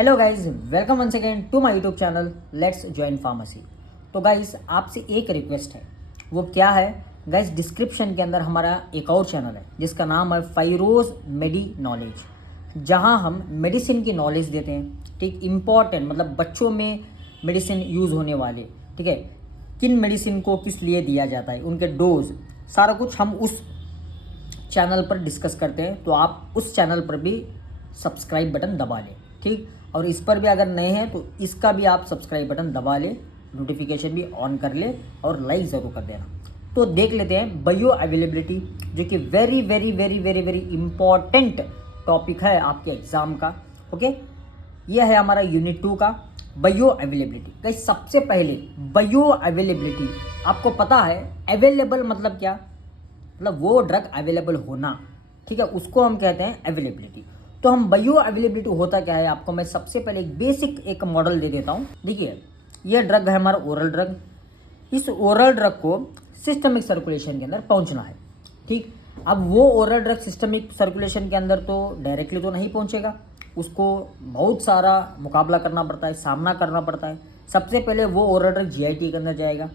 Hello guys, welcome once again to my YouTube channel let's join pharmacy. तो guys आपसे एक request है, वो क्या है गाइज, डिस्क्रिप्शन के अंदर हमारा एक और चैनल है जिसका नाम है फाइरोज मेडी नॉलेज, जहां हम मेडिसिन की नॉलेज देते हैं। ठीक, इम्पॉर्टेंट मतलब बच्चों में मेडिसिन यूज़ होने वाले, ठीक है, किन मेडिसिन को किस लिए दिया जाता है, उनके डोज, सारा कुछ हम उस चैनल पर डिस्कस करते हैं। तो आप उस चैनल पर भी सब्सक्राइब बटन दबा लें, ठीक। और इस पर भी अगर नए हैं तो इसका भी आप सब्सक्राइब बटन दबा लें, नोटिफिकेशन भी ऑन कर ले और लाइक ज़रूर कर देना। तो देख लेते हैं बायो अवेलेबिलिटी, जो कि very very very very very important topic है आपके एग्ज़ाम का। ओके, यह है हमारा यूनिट 2 का बायो अवेलेबिलिटी। गाइस सबसे पहले बायो अवेलेबिलिटी, आपको पता है अवेलेबल मतलब क्या, मतलब वो ड्रग अवेलेबल होना, ठीक है, उसको हम कहते हैं अवेलेबिलिटी। तो हम बायो अवेलेबिलिटी होता क्या है, आपको मैं सबसे पहले एक बेसिक एक मॉडल दे देता हूँ। देखिए, ये ड्रग है हमारा ओरल ड्रग। इस ओरल ड्रग को सिस्टमिक सर्कुलेशन के अंदर पहुँचना है, ठीक। अब वो ओरल ड्रग सिस्टमिक सर्कुलेशन के अंदर तो डायरेक्टली तो नहीं पहुँचेगा, उसको बहुत सारा मुकाबला करना पड़ता है, सामना करना पड़ता है। सबसे पहले वो ओरल ड्रग जीआईटी के अंदर जाएगा।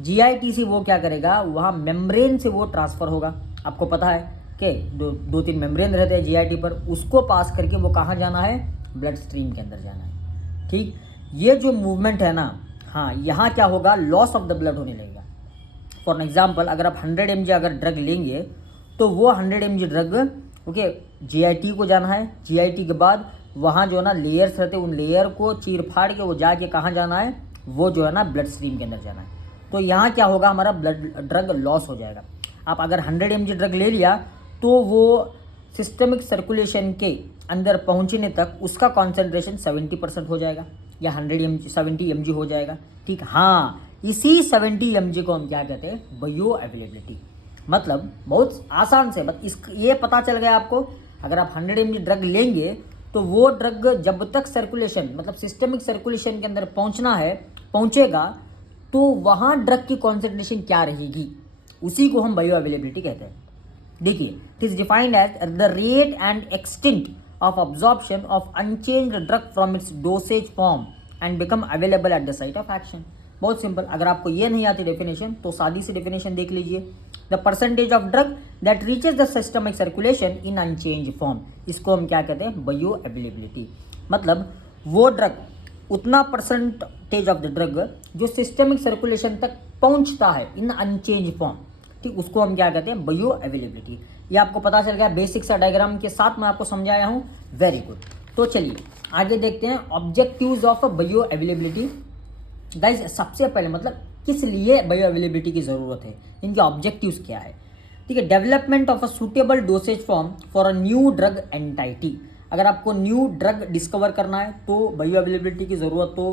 जीआईटी से वो क्या करेगा, वहाँ मेम्ब्रेन से वो ट्रांसफ़र होगा। आपको पता है कि दो तीन मेम्ब्रेन रहते हैं जीआईटी पर, उसको पास करके वो कहाँ जाना है, ब्लड स्ट्रीम के अंदर जाना है, ठीक। ये जो मूवमेंट है ना, हाँ, यहाँ क्या होगा, लॉस ऑफ द ब्लड होने लगेगा। फॉर एग्जाम्पल, अगर आप 100 mg अगर ड्रग लेंगे तो वो 100 mg ड्रग, ओके, जीआईटी को जाना है। जीआईटी के बाद वहाँ जो है ना लेयर्स रहते हैं, उन लेयर को चीर फाड़ के वो जाके कहाँ जाना है, वो जो है ना ब्लड स्ट्रीम के अंदर जाना है। तो यहाँ क्या होगा, हमारा ब्लड ड्रग लॉस हो जाएगा। आप अगर 100 mg ड्रग ले लिया तो वो सिस्टमिक सर्कुलेशन के अंदर पहुँचने तक उसका कॉन्सेंट्रेशन 70% हो जाएगा, या 70 mg हो जाएगा, ठीक। हाँ, इसी 70 mg को हम क्या कहते हैं, बायो अवेलेबिलिटी। मतलब बहुत आसान से, बस ये पता चल गया आपको, अगर आप 100 mg ड्रग लेंगे तो वो ड्रग जब तक सर्कुलेशन मतलब सिस्टमिक सर्कुलेशन के अंदर पहुँचेगा तो वहाँ ड्रग की कॉन्सेंट्रेशन क्या रहेगी, उसी को हम बायो अवेलेबिलिटी कहते हैं। देखिए, it is defined as the rate and extent of absorption of unchanged drug from its dosage form and become available at the site of action. बहुत सिंपल, अगर आपको ये नहीं आती डेफिनेशन तो सादी सी डेफिनेशन देख लीजिए, the percentage of drug that reaches the systemic circulation in unchange form, इसको हम क्या कहते हैं, बायो अवेलेबिलिटी। मतलब वो ड्रग, उतना परसेंटेज ऑफ द ड्रग जो सिस्टमिक सर्कुलेशन तक पहुंचता है इन अनचेंज फॉर्म, ठीक, उसको हम क्या कहते हैं, बायो अवेलेबिलिटी। ये आपको पता चल गया, बेसिक सा डायग्राम के साथ मैं आपको समझाया हूँ, वेरी गुड। तो चलिए आगे देखते हैं objectives of bio availability. Guys सबसे पहले मतलब किस लिए बायो अवेलेबिलिटी की ज़रूरत है, इनके ऑब्जेक्टिव्स क्या है, ठीक है। Development of a suitable dosage form for a new drug entity. अगर आपको न्यू ड्रग डिस्कवर करना है तो बायो अवेलेबिलिटी की ज़रूरत तो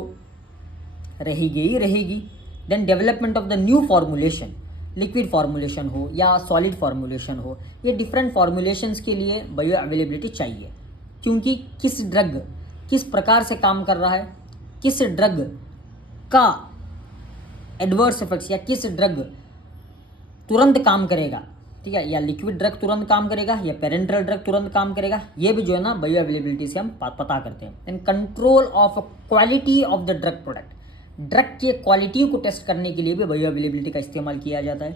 रहेगी ही रहेगी। Then development of the new formulation, liquid formulation हो या सॉलिड फॉर्मुलेशन हो, ये डिफरेंट फॉर्मुलेशंस के लिए बायो अवेलेबिलिटी चाहिए, क्योंकि किस ड्रग किस प्रकार से काम कर रहा है, किस ड्रग का एडवर्स इफेक्ट्स या किस ड्रग तुरंत काम करेगा, ठीक है, या लिक्विड ड्रग तुरंत काम करेगा या पेरेंट्रल ड्रग तुरंत काम करेगा, ये भी जो है ना बायो अवेलेबिलिटी से हम पता करते हैं। Then control of quality of the drug product, drug के क्वालिटी को टेस्ट करने के लिए भी बायो अवेलेबिलिटी का इस्तेमाल किया जाता है।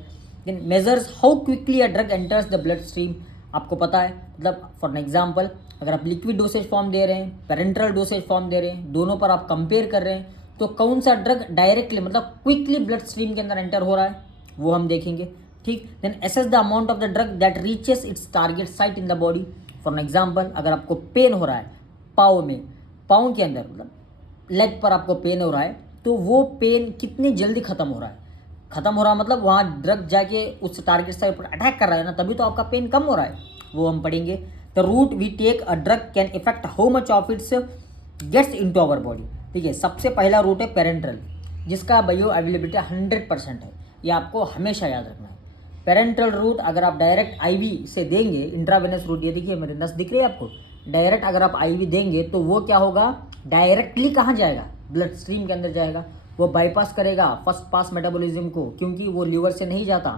Then measures how quickly a drug enters the blood stream. आपको पता है, मतलब फॉर एग्जांपल, अगर आप लिक्विड डोसेज फॉर्म दे रहे हैं, पेरेंट्रल डोसेज फॉर्म दे रहे हैं, दोनों पर आप कंपेयर कर रहे हैं, तो कौन सा ड्रग डायरेक्टली मतलब क्विकली ब्लड स्ट्रीम के अंदर एंटर हो रहा है, वो हम देखेंगे, ठीक। Then assess the amount of the drug that reaches its target site in the body. For example, अगर आपको पेन हो रहा है पाँव के अंदर, मतलब लेग पर आपको पेन हो रहा है, तो वो पेन कितनी जल्दी खत्म हो रहा है, मतलब वहाँ ड्रग जाके उस टारगेट साइट पर अटैक कर रहा है ना, तभी तो आपका पेन कम हो रहा है, वो हम पढ़ेंगे। The route we take a drug can effect how much of its gets into our body, ठीक है। सबसे पहला रूट है पेरेंट्रल, जिसका बायो अवेलेबिलिटी 100% है, ये आपको हमेशा याद रखना है। पेरेंट्रल रूट अगर आप डायरेक्ट आईवी से देंगे, इंट्रावेनस रूट, ये देखिए मेरे नस दिख रही है आपको, डायरेक्ट अगर आप आईवी देंगे तो वो क्या होगा, डायरेक्टली कहाँ जाएगा, ब्लड स्ट्रीम के अंदर जाएगा, वो बाईपास करेगा फर्स्ट पास मेटाबॉलिज्म को, क्योंकि वो लीवर से नहीं जाता,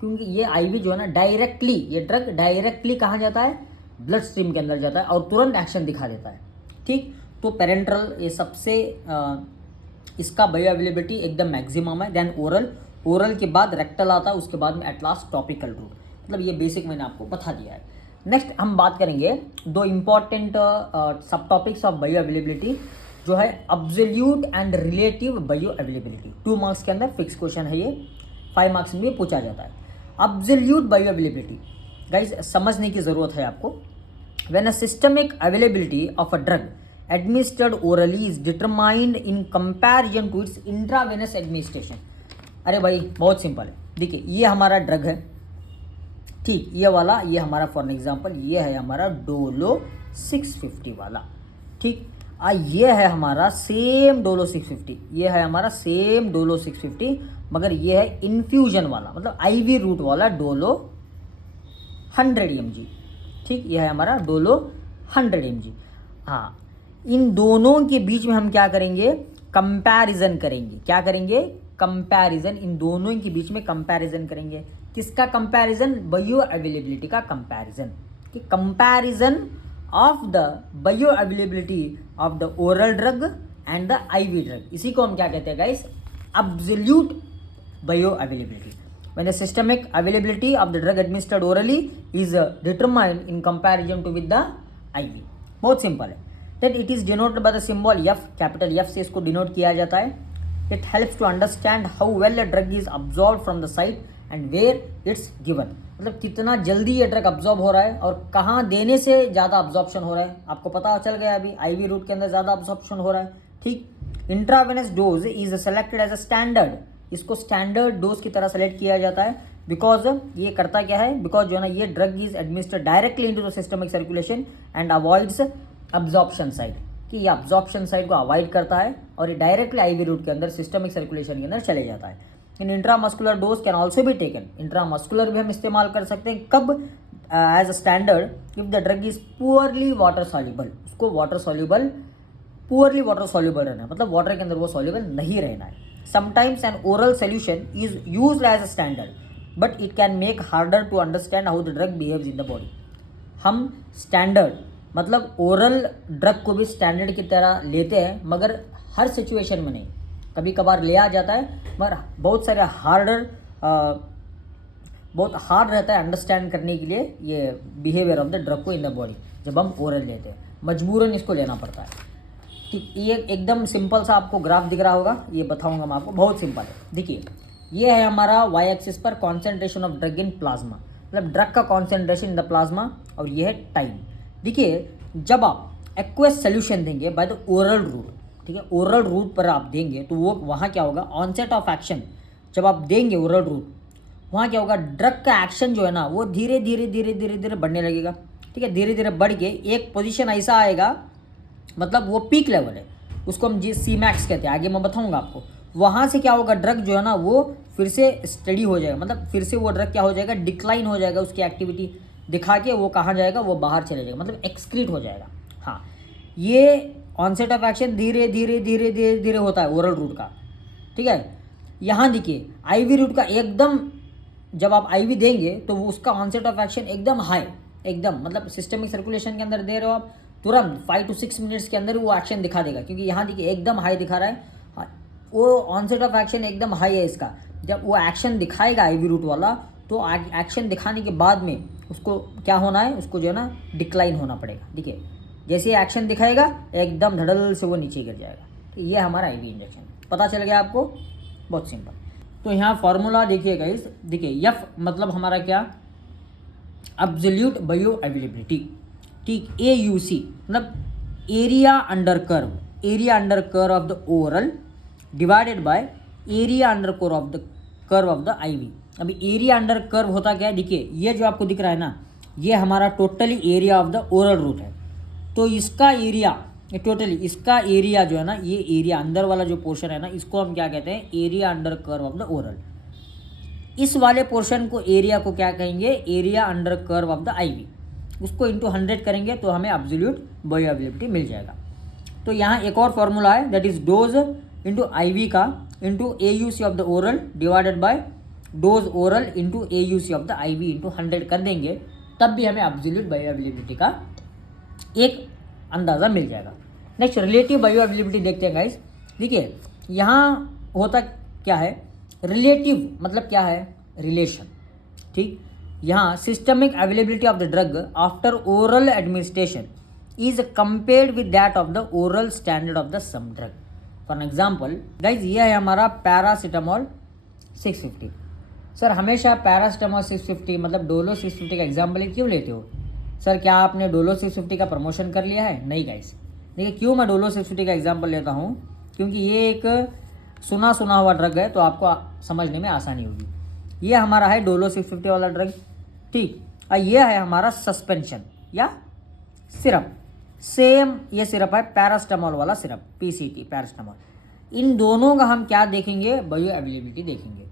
क्योंकि ये आईवी जो है ना डायरेक्टली, ये ड्रग डायरेक्टली कहाँ जाता है, ब्लड स्ट्रीम के अंदर जाता है और तुरंत एक्शन दिखा देता है, ठीक। तो पेरेंट्रल ये सबसे इसका बायो अवेलेबिलिटी एकदम मैक्सिमम है। देन ओरल, ओरल के बाद रेक्टल आता है, उसके बाद में एट लास्ट टॉपिकल रूट। मतलब ये बेसिक मैंने आपको बता दिया है। नेक्स्ट हम बात करेंगे दो इम्पॉर्टेंट सब टॉपिक्स ऑफ बायो अवेलेबिलिटी, जो है absolute and relative bio availability. 2 marks के अंदर फिक्स क्वेश्चन है ये, 5 मार्क्स में भी पूछा जाता है। अब्सोल्यूट बायो अवेलेबिलिटी गाइज समझने की ज़रूरत है आपको। When a systemic availability of a drug administered orally is determined in comparison to its intravenous administration. अरे भाई बहुत सिंपल है। देखिए ये हमारा ड्रग है, ठीक, ये वाला, ये हमारा फॉर एग्जांपल ये है हमारा डोलो 650 वाला, ठीक। ये है हमारा सेम डोलो 650, ये है हमारा सेम डोलो 650, मगर ये है इन्फ्यूजन वाला, मतलब आईवी रूट वाला डोलो 100 mg, ठीक। ये है हमारा डोलो 100 mg। हाँ, इन दोनों के बीच में हम क्या करेंगे, कंपैरिजन करेंगे। क्या करेंगे, कंपैरिजन। इन दोनों के बीच में कंपैरिजन करेंगे। किसका कंपैरिजन, बायो अवेलेबिलिटी का कंपैरिजन, कि comparison of the bio availability of the oral drug and the IV drug. इसी को हम क्या कहते हैं guys, absolute bio availability. When the systemic availability of the drug administered orally is determined in comparison to with the IV। बहुत simple है। Then it is denoted by the symbol F, capital F से इसको denote किया जाता है। It helps to understand how well a drug is absorbed from the site and where it's given। मतलब कितना जल्दी ये ड्रग अब्जॉर्ब हो रहा है और कहाँ देने से ज़्यादा अब्जॉर्प्शन हो रहा है, आपको पता चल गया अभी। आईवी रूट के अंदर ज़्यादा अब्जॉर्प्शन हो रहा है, ठीक। Intravenous dose is selected as a standard, इसको स्टैंडर्ड डोज की तरह सेलेक्ट किया जाता है। बिकॉज ये करता क्या है, बिकॉज जो है ना ये drug is administered directly into the systemic circulation and avoids absorption side, कि ये अब्जॉर्प्शन साइड को अवॉइड करता है और ये डायरेक्टली आईवी रूट के अंदर सिस्टमिक सर्कुलेशन के अंदर चले जाता है। In intramuscular dose can also be taken, intramuscular भी हम इस्तेमाल कर सकते हैं। कब, as a standard if the drug is poorly water soluble, उसको water soluble, poorly water soluble रहना है, मतलब वाटर के अंदर वो सॉल्युबल नहीं रहना है। Sometimes an oral solution is used as a standard, but it can make harder to understand how the drug behaves in the body। हम स्टैंडर्ड मतलब ओरल ड्रग को भी स्टैंडर्ड की तरह लेते हैं, मगर हर सिचुएशन में नहीं, कभी कभार लिया जाता है, मगर बहुत सारे बहुत हार्ड रहता है अंडरस्टैंड करने के लिए ये बिहेवियर ऑफ द ड्रग को इन द बॉडी। जब हम ओरल लेते हैं मजबूरन इसको लेना पड़ता है, ठीक। ये एकदम सिंपल सा आपको ग्राफ दिख रहा होगा, ये बताऊंगा मैं आपको, बहुत सिंपल है। देखिए ये है हमारा वाई एक्सिस पर concentration of drug in plasma, मतलब ड्रग का कॉन्सेंट्रेशन इन द प्लाज्मा, और ये है टाइम। देखिए जब आप एक्वस सोल्यूशन देंगे बाय द ओरल रूट, ठीक है, ओरल रूट पर आप देंगे तो वो वहाँ क्या होगा, ऑनसेट ऑफ एक्शन जब आप देंगे ओरल रूट, वहाँ क्या होगा, ड्रग का एक्शन जो है ना वो धीरे धीरे धीरे धीरे धीरे बढ़ने लगेगा, ठीक है। धीरे धीरे बढ़ के एक पोजीशन ऐसा आएगा, मतलब वो पीक लेवल है, उसको हम जी सी मैक्स कहते हैं, आगे मैं बताऊंगा आपको। वहाँ से क्या होगा, ड्रग जो है ना वो फिर से स्टडी हो जाएगा, मतलब फिर से वो ड्रग क्या हो जाएगा, डिक्लाइन हो जाएगा, उसकी एक्टिविटी दिखा के वो कहाँ जाएगा, वो बाहर चले जाएगा, मतलब एक्सक्रीट हो जाएगा। हाँ, ये ऑनसेट ऑफ एक्शन धीरे धीरे धीरे धीरे धीरे होता है ओरल रूट का, ठीक है। यहाँ देखिए आईवी रूट का एकदम, जब आप आईवी देंगे तो वो उसका ऑनसेट ऑफ एक्शन एकदम हाई, एकदम मतलब सिस्टमिक सर्कुलेशन के अंदर दे रहे हो आप, तुरंत 5 to 6 मिनट्स के अंदर वो एक्शन दिखा देगा, क्योंकि यहाँ देखिए एकदम हाई दिखा रहा है। हाँ, वो ऑनसेट ऑफ एक्शन एकदम हाई है इसका। जब वो एक्शन दिखाएगा आईवी रूट वाला, तो एक्शन दिखाने के बाद में उसको क्या होना है, उसको जो है ना डिक्लाइन होना पड़ेगा। देखिए जैसे एक्शन दिखाएगा एकदम धड़ल से वो नीचे गिर जाएगा। तो ये हमारा आईवी इंजेक्शन, पता चल गया आपको, बहुत सिंपल। तो यहाँ फॉर्मूला देखिएगा इस, देखिए एफ मतलब हमारा क्या, एब्सोल्यूट बायो अवेलेबिलिटी, ठीक। AUC मतलब area under curve, area under curve of the oral divided by area under curve of the IV. अभी एरिया अंडर कर्व होता क्या है, देखिए ये जो आपको दिख रहा है ना, ये हमारा totally area of the oral route है। तो इसका एरिया, ये टोटली इसका एरिया जो है ना, ये एरिया अंदर वाला जो पोर्शन है ना, इसको हम क्या कहते हैं, area under curve of the oral. इस वाले पोर्शन को, एरिया को क्या कहेंगे, area under curve of the IV. उसको इंटू 100 करेंगे तो हमें एब्सोल्यूट बायो अवेलेबिलिटी मिल जाएगा। तो यहाँ एक और फॉर्मूला है, that is dose into IV का into AUC of the oral divided by dose oral into AUC of the IV into 100 कर देंगे, तब भी हमें एब्सोल्यूट बायो अवेलेबिलिटी का एक अंदाज़ा मिल जाएगा। नेक्स्ट रिलेटिव बायो अवेलेबिलिटी देखते हैं गाइस। देखिए यहाँ होता क्या है, रिलेटिव मतलब क्या है, रिलेशन, ठीक। यहाँ systemic availability of the drug after oral administration is compared with that of the oral standard of the same drug. For example guys ये है हमारा पैरासीटामोल 650। सर हमेशा पैरासीटामोल 650 मतलब डोलो 650 का एग्जाम्पल क्यों लेते हो सर? क्या आपने डोलो 650 का प्रमोशन कर लिया है? नहीं गाइस। देखिए क्यों मैं डोलो 650 का एग्जाम्पल लेता हूँ, क्योंकि ये एक सुना हुआ ड्रग है तो आपको समझने में आसानी होगी। ये हमारा है डोलो 650 वाला ड्रग, ठीक। और ये है हमारा सस्पेंशन या सिरप, सेम ये सिरप है पैरासीटामोल वाला सिरप, पीसीटी पैरासीटामोल। इन दोनों का हम क्या देखेंगे, बायो अवेलेबिलिटी देखेंगे।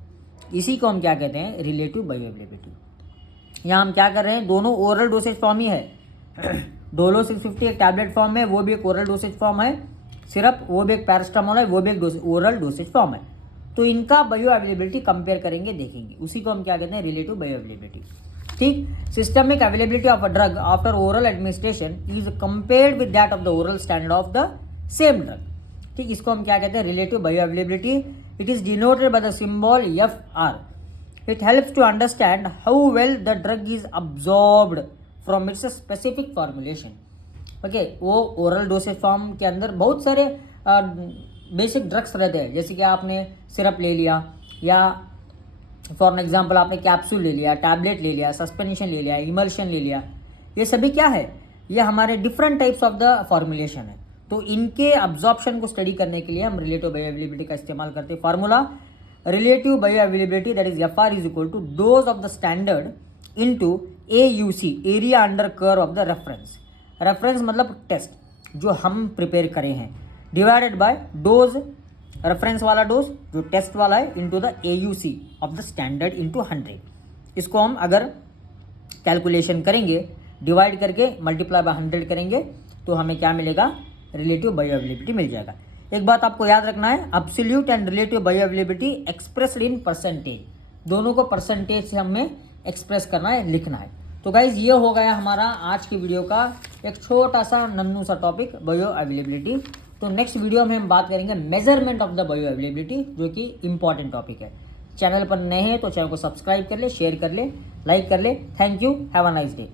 इसी को हम क्या कहते हैं, रिलेटिव बायो अवेलेबिलिटी। यहाँ हम क्या कर रहे हैं, दोनों ओरल डोसेज फॉर्म ही है। डोलो 650 एक टैबलेट फॉर्म है, वो भी एक ओरल डोसेज फॉर्म है, सिरप वो भी एक पैरासीटामोल है, वो भी एक ओरल डोसेज फॉर्म है। तो इनका बायो अवेलेबिलिटी कंपेयर करेंगे, देखेंगे, उसी को हम क्या कहते हैं, रिलेटिव बायो अवेलेबिलिटी, ठीक। Systemic availability of a drug after oral administration is compared with that of the oral standard of the same drug, ठीक। इसको हम क्या कहते हैं, relative bio availability. It is denoted by the symbol FR। It helps to understand how well the drug is absorbed from its specific formulation. Okay, वो oral dosage form के अंदर बहुत सारे बेसिक ड्रग्स रहते हैं, जैसे कि आपने सिरप ले लिया या फॉर एग्जांपल आपने कैप्सूल ले लिया, टैबलेट ले लिया, सस्पेंशन ले लिया, इमल्शन ले लिया, ये सभी क्या है, ये हमारे different types of the formulation है। तो इनके अब्जॉर्प्शन को स्टडी करने के लिए हम रिलेटिव बायो अवेलेबिलिटी का इस्तेमाल करते हैं। Formula relative bio availability that is FR is equal to dose of the standard into AUC, area under curve of the reference. Reference मतलब टेस्ट जो हम प्रिपेयर करें हैं, डिवाइडेड बाय डोज, रेफरेंस वाला डोज जो टेस्ट वाला है, into the AUC of the standard into 100। इसको हम अगर कैलकुलेशन करेंगे, डिवाइड करके मल्टीप्लाई बाय 100 करेंगे, तो हमें क्या मिलेगा, रिलेटिव बायो अवेलेबिलिटी मिल जाएगा। एक बात आपको याद रखना है, absolute and relative bio availability expressed in percentage, दोनों को परसेंटेज से हमें एक्सप्रेस करना है, लिखना है। तो गाइज ये हो गया हमारा आज की वीडियो का एक छोटा सा नन्नू सा टॉपिक, बायो अवेलेबिलिटी। तो नेक्स्ट वीडियो में हम बात करेंगे measurement of the bio availability, जो कि इंपॉर्टेंट टॉपिक है। चैनल पर नए हैं तो चैनल को सब्सक्राइब कर ले, शेयर कर ले, लाइक कर ले। Thank you, have a nice day.